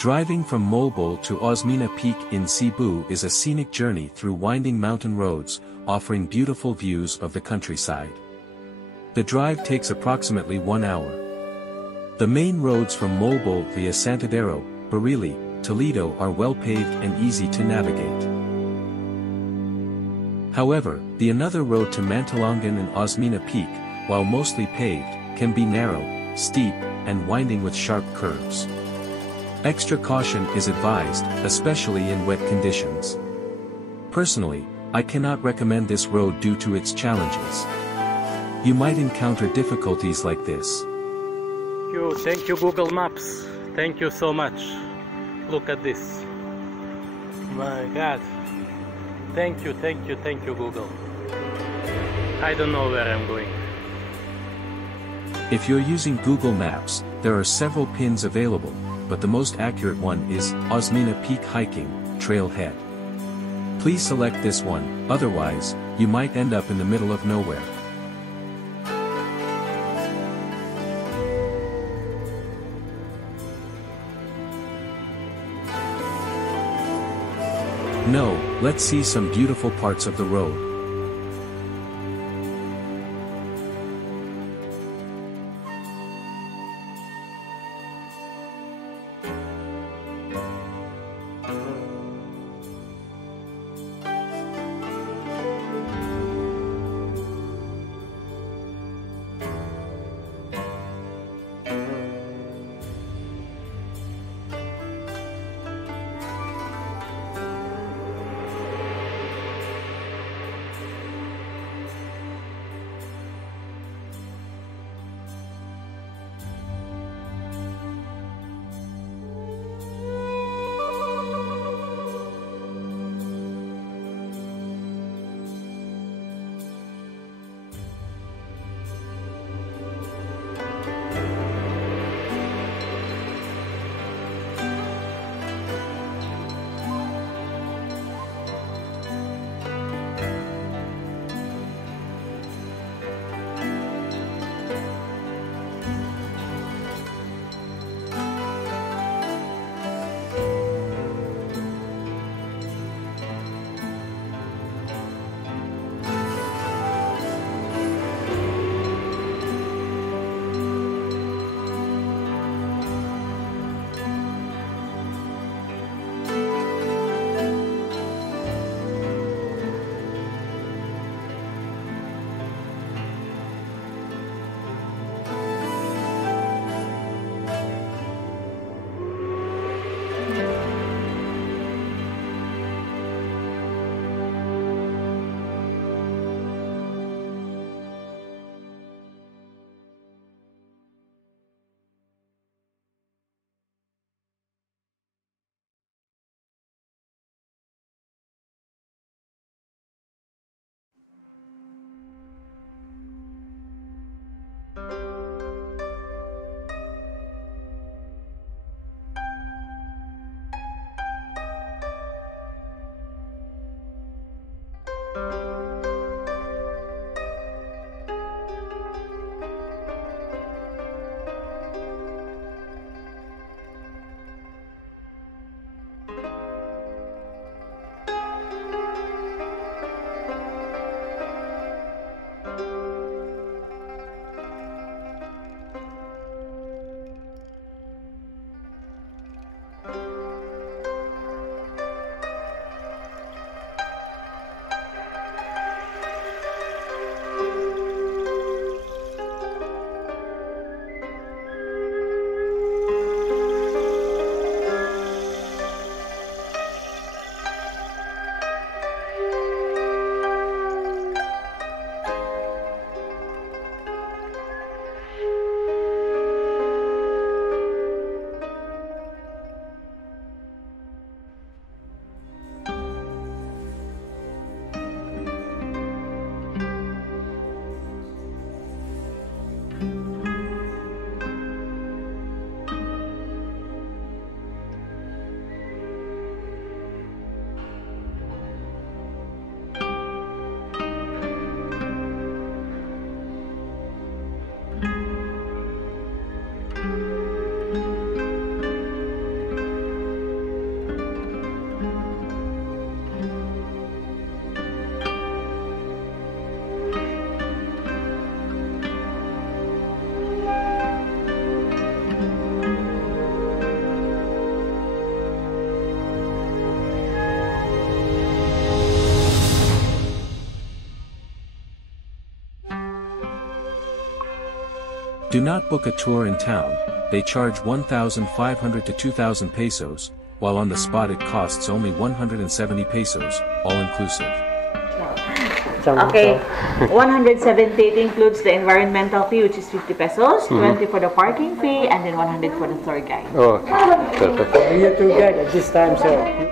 Driving from Mobile to Osmeña Peak in Cebu is a scenic journey through winding mountain roads, offering beautiful views of the countryside. The drive takes approximately 1 hour. The main roads from Mobile via Santadero, Barili, Toledo are well paved and easy to navigate. However, the another road to Mantalongan and Osmeña Peak, while mostly paved, can be narrow, steep, and winding with sharp curves. Extra caution is advised, especially in wet conditions. Personally, I cannot recommend this road due to its challenges. You might encounter difficulties like this. Thank you Google Maps. Thank you so much. Look at this. My God. Thank you Google. I don't know where I'm going. If you're using Google Maps, there are several pins available, but the most accurate one is Osmeña Peak Hiking Trailhead. Please select this one, otherwise, you might end up in the middle of nowhere. No, let's see some beautiful parts of the road. Do not book a tour in town, they charge 1,500 to 2,000 pesos, while on the spot it costs only 170 pesos, all inclusive. Okay, 170 it includes the environmental fee, which is 50 pesos, 20 for the parking fee, and then 100 for the tour guide. Oh, perfect. Are you a tour guide at this time, sir?